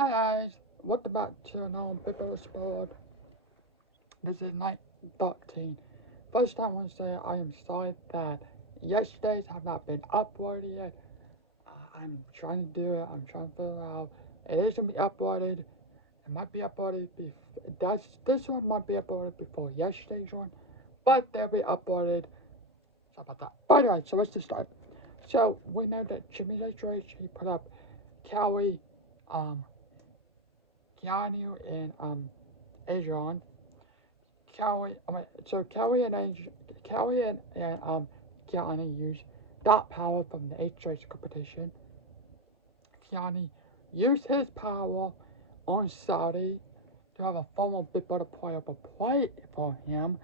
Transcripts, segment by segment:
Hi guys, welcome back to another People Sport. This is night 13. First time I want to say I am sorry that yesterday's have not been uploaded yet. I'm trying to do it, I'm trying to figure out. It is going to be uploaded. It might be uploaded before, this one might be uploaded before yesterday's one, but they'll be uploaded. Sorry about that. But anyway, so let's just start. So we know that Jimmy's H. He put up Kelly, um, Keanu, and Adrian. Kelly and Keanu use that power from the H-Race competition. Keanu used his power on Saudi to have a former Big Brother player play for him,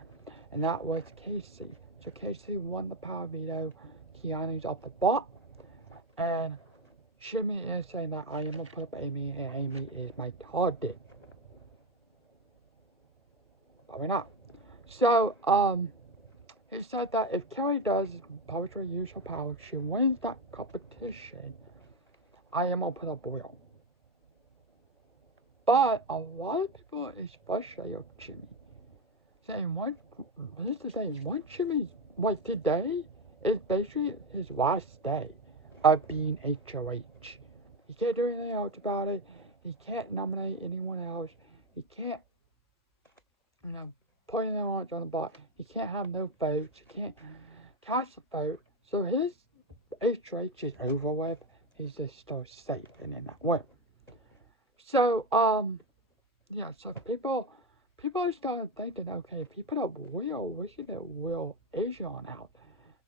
and that was Casey. So Casey won the power veto. Keanu's up the bot, and Jimmy is saying that I am gonna put up Amy, and Amy is my target. Probably not. So, he said that if Kelly does poetry use her power, she wins that competition. I am gonna put up a wheel. But a lot of people is frustrated with Jimmy. Saying this is saying one Jimmy's like today is basically his last day of being HOH. He can't do anything else about it. He can't nominate anyone else. He can't, put anyone else on the bot. He can't have no votes. He can't cast a vote. So his HH is over with. He's just still safe and in that way. So, yeah, so people are starting thinking, okay, if he put up Will, we should get Will Asian out.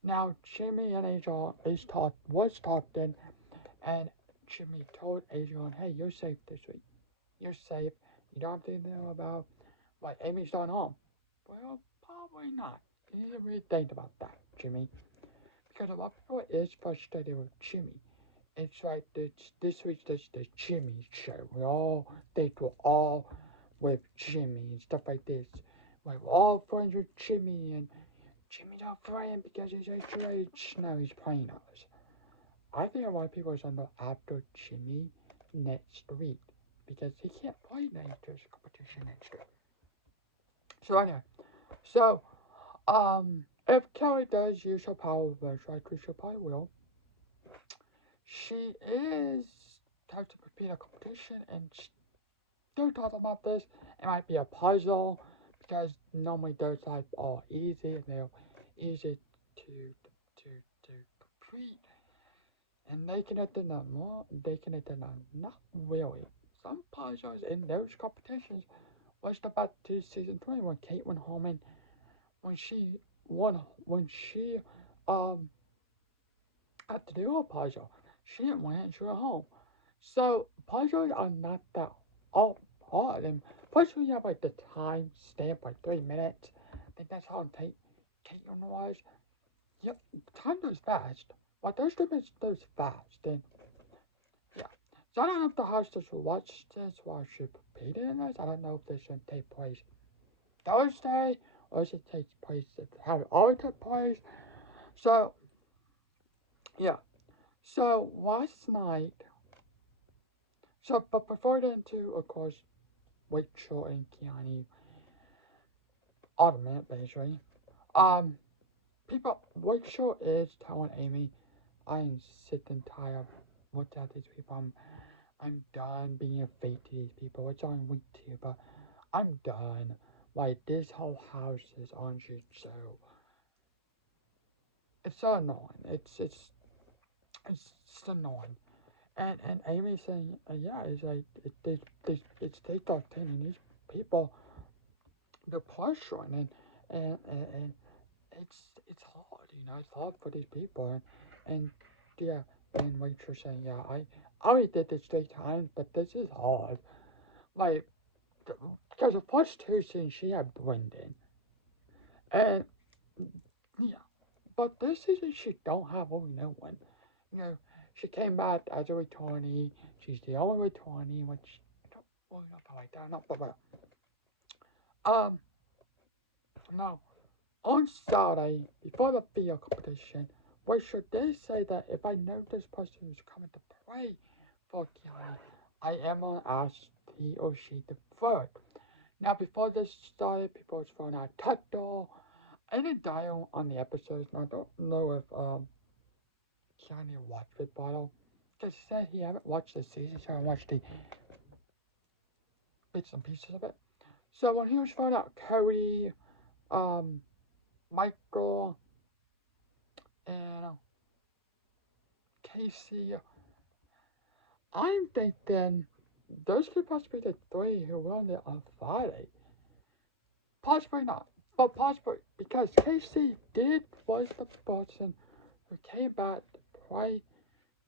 Now, Jimmy and Asian was talking, and Jimmy told Asian, hey, you're safe this week. You're safe. You don't have to know about, like, Amy's gone home. Well, probably not. You need to really think about that, Jimmy. Because a lot of people is frustrated with Jimmy. It's like this week's just the Jimmy show. We're all with Jimmy and stuff like this. Like we're all friends with Jimmy and Jimmy's not playing because he's HOH. No, he's playing us. I think a lot of people are going to after Jimmy next week because he can't play the H competition next week. So anyway, so if Kelly does use her power, which I think she probably will, she is have to compete a competition and they're talking about this. It might be a puzzle because normally those types are easy and they're easy to complete. And they can attend them more, they can attend them not really. Some puzzles in those competitions was about to season 20 when Caitlin Holman when she when she um had to do a puzzle. She didn't win it, she went home. So puzzles are not that all hard, and plus we have like the time stamp like 3 minutes. I think that's how take on was. Yep, time goes fast. Like those 3 minutes goes fast, and yeah. So I don't know if the hostess will watch this while she competed in this. I don't know if this should take place Thursday or if it takes place how it always took place. So yeah. So last night. So but before then too, of course, Rachel and Keanu automatic basically. Um, people, Rachel is telling Amy, I'm sick and tired of looking at these people. I'm done being a fake to these people. It's on week 2, but I'm done. Like, this whole house is on shit, so it's so annoying. It's just annoying. And Amy's saying, yeah, it's like, it's they start telling these people the pressuring and it's hard, it's hard for these people and yeah, and Rachel saying, yeah, I already did this 3 times, but this is hard. Like because the first 2 scenes she had Brendan. And yeah, but this season she don't have really no one. You know, she came back as a returnee. She's the only returnee, which I don't really know if I like that or not, but no. On Saturday, before the video competition, Rachel did say that if I know this person who's coming to play for Keanu, I am gonna ask he or she to throw it. Now, before this started, people was throwing out Tuttle. I didn't dial on the episodes, and I don't know if Keanu watched it, but because he said he haven't watched the season, so I watched the bits and pieces of it. So when he was throwing out Cody, um, Michael, and Casey, I'm thinking those could possibly be the three who won it on Friday. Possibly not, but possibly because Casey did was the person who came back to play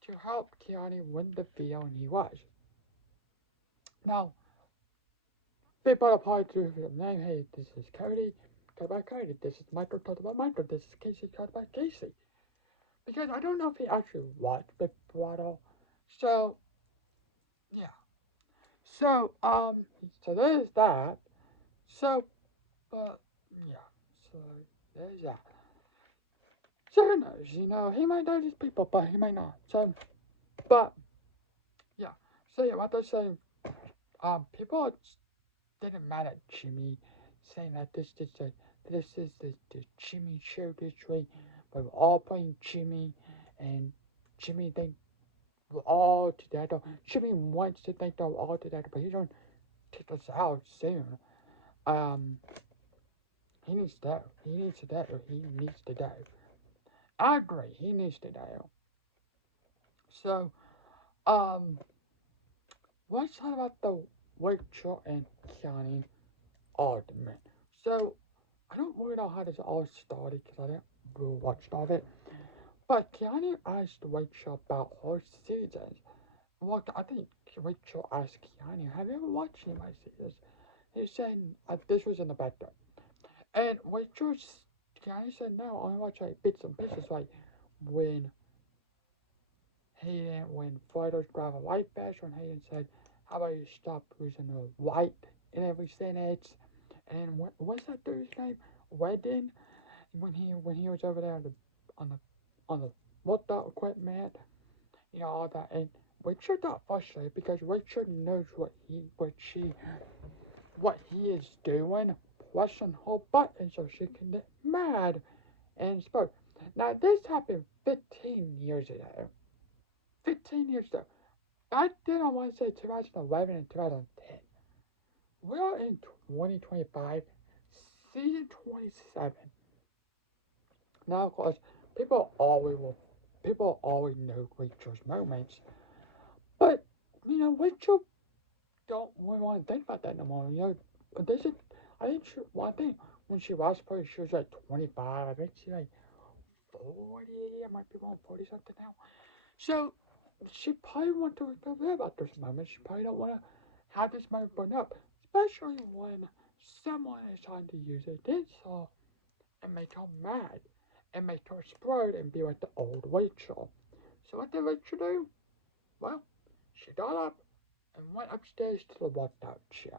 to help Keanu win the video, and he was. Now, people are probably to the name, hey, this is Cody, talk about Cody, this is Michael, talk about Michael, this is Casey, talk about Casey. Because I don't know if he actually watched Big Brother. So, yeah. So there's that. So, but, yeah. So, there's that. So who knows, he might know these people, but he might not. So, but, yeah. So, yeah, what they're saying, people didn't matter Jimmy saying that this is the Jimmy show this way. But we're all playing Jimmy, and Jimmy think we're all together. Jimmy wants to think they're all together, but he don't take us out soon. Um, he needs to go. He needs to go. He needs to go. I agree. He needs to go. So, um, let's talk about the Rachel and Keanu argument. So, I don't really know how this all started because I didn't really watch all of it. But Keanu asked Rachel about her seasons. Well, I think Rachel asked Keanu, have you ever watched any of my seasons? He said, this was in the background. And Rachel, Keanu said, no, I only watch like bits and pieces, like when Hayden, when Fighters grab a white badge, when Hayden said, how about you stop using the white in every sentence? And what's that dude's name? Wedding? When he was over there on the on the what the equipment, all that, and Richard got frustrated because Richard knows what he is doing, pressing her button so she can get mad and spoke. Now this happened 15 years ago. 15 years ago. Back then I want to say 2011 and 2010. We are in 2025, season 27. Now, of course, people always know Rachel's moments, but Rachel don't really want to think about that no more. This is, I think I think when she was probably she was like 25. I think she's like 40. I might be wrong, 40 something now. So she probably want to forget about this moment. She probably don't want to have this moment burn up, especially when someone is trying to use a dinosaur and make her mad and make her explode and be like the old Rachel. So what did Rachel do? Well, she got up and went upstairs to the workout chair.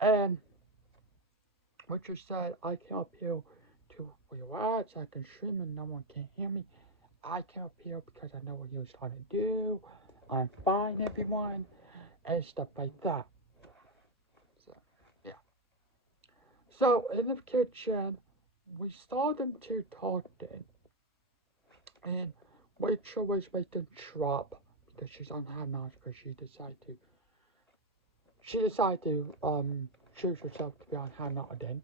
And Richard said, I came up here to relax, I can stream and no one can hear me. I came up here because I know what he was trying to do. I'm fine, everyone, and stuff like that. So, yeah. So, in the kitchen, we saw them two talking, and Rachel was making trouble because she's on her mouth because she decided to choose herself to be on her mouth again.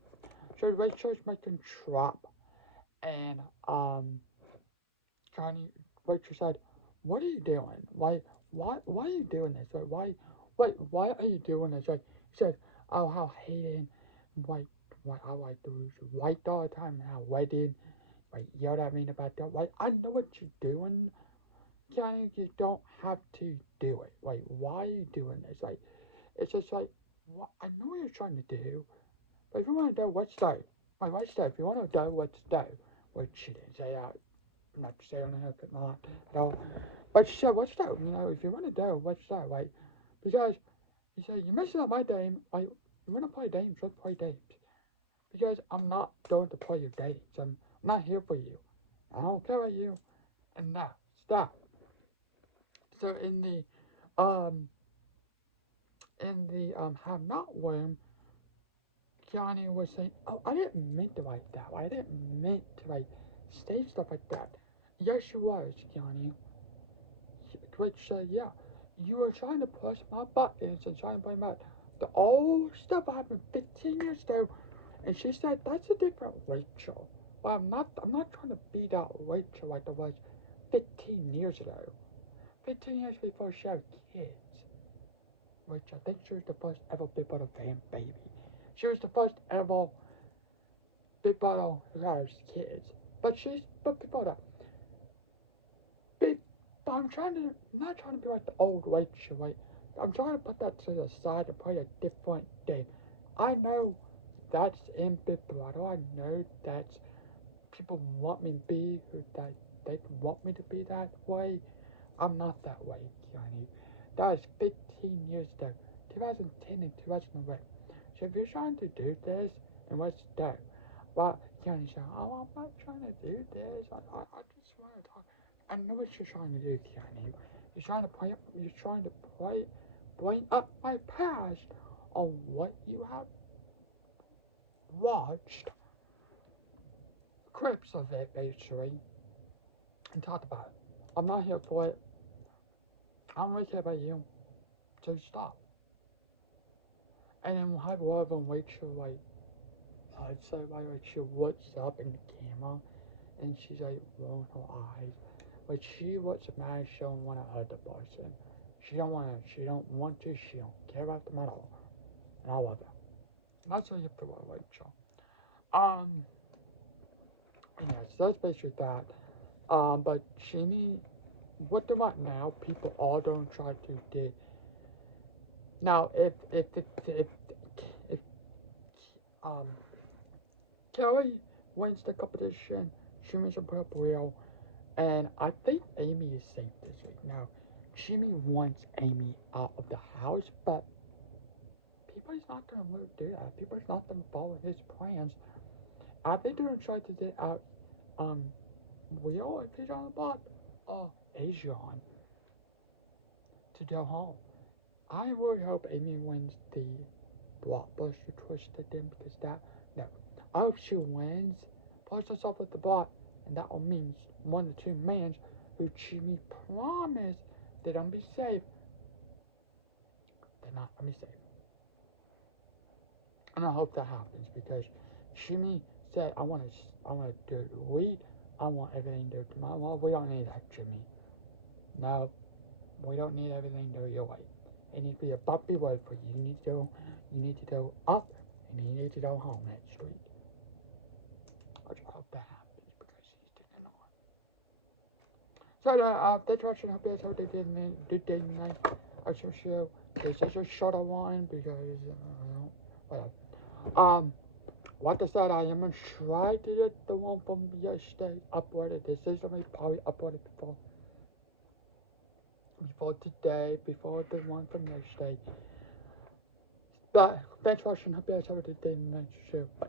So Rachel's making trouble, and Johnny Rachel said, "What are you doing? Why are you doing this? Why are you doing this?" Like he said, "Oh, how hating white, I like to use white all the time, and how wedding, you know what I mean about that? Like I know what you're doing, Johnny. You don't have to do it. Like why are you doing this? Like it's just like I know what you're trying to do, but if you want to do what's that? Like what's that? If you want to do what's that?" Which she didn't say out. Not to say on the hook at not at all. But she said, what's that? If you want to do, what's that? Like, because he said, you're messing up my game. Like, you want to play games, let's play games. Because I'm not going to play your games. I'm not here for you. I don't care about you. And now, stop. So in the in the have not room, Johnny was saying, "Oh, I didn't mean to write that. I didn't mean to write stage stuff like that." Yes, you was, Johnny. Which said, "Yeah, you were trying to push my buttons and trying to bring out the old stuff I happened 15 years ago." And she said, "That's a different Rachel." Well, I'm not trying to beat out Rachel like I was 15 years ago. 15 years before she had kids. Which I think she was the first ever Big Brother fan baby. She was the first ever Big Brother who has kids. But Big Brother. Big, but I'm not trying to be like the old Rachel, right? I'm trying to put that to the side and play a different game. I know that's in Big Brother. I know that's people want me to be who they want me to be that way. I'm not that way, Keanu. That was 15 years ago, 2010 and 2011. So if you're trying to do this, then let's do. But Keanu said, "Oh, I'm not trying to do this. I just want to talk." I know what you're trying to do, Keanu. You're trying to bring up my past on what you have watched, clips of it, basically, and talked about it. I'm not here for it. I don't really care about you. So stop. And then we'll have love and Rachel like so like she looks up in the camera and she's like rolling her eyes. Like she looks mad, she don't wanna hurt the person. She don't want to, she don't care about them at all. And I love that. And that's how you feel about Rachel. Um yeah, so that's basically that. But Jimmy, what do right now people all don't try to do. Now if um Kelly wins the competition, Jimmy's a put up real, and I think Amy is safe this week. Now, Jimmy wants Amy out of the house, but people's not gonna really do that. People's not gonna follow his plans. I think they're gonna try to get out Will if he's on the block, Asian to go home. I really hope Amy wins the blockbuster twisted in because that no. I hope she wins, puts herself at the block, and that will mean one of the two mans who Jimmy promised they're gonna be safe. They're not gonna be safe. And I hope that happens because Jimmy said I wanna do it lead. I want everything to do my well, we don't need that, Jimmy. No, we don't need everything to go your way. It needs to be a bumpy road for you. You need to go up and you need to go home that street. I hope that happens because he's taking on. So that's what I hope that's how they did tonight. I should show this is a shorter one because whatever. Like I said, I am gonna try to get the one from yesterday uploaded. This is gonna be probably uploaded before today, before the one from yesterday. But thanks for watching. Hope you guys have a good day and night. Bye.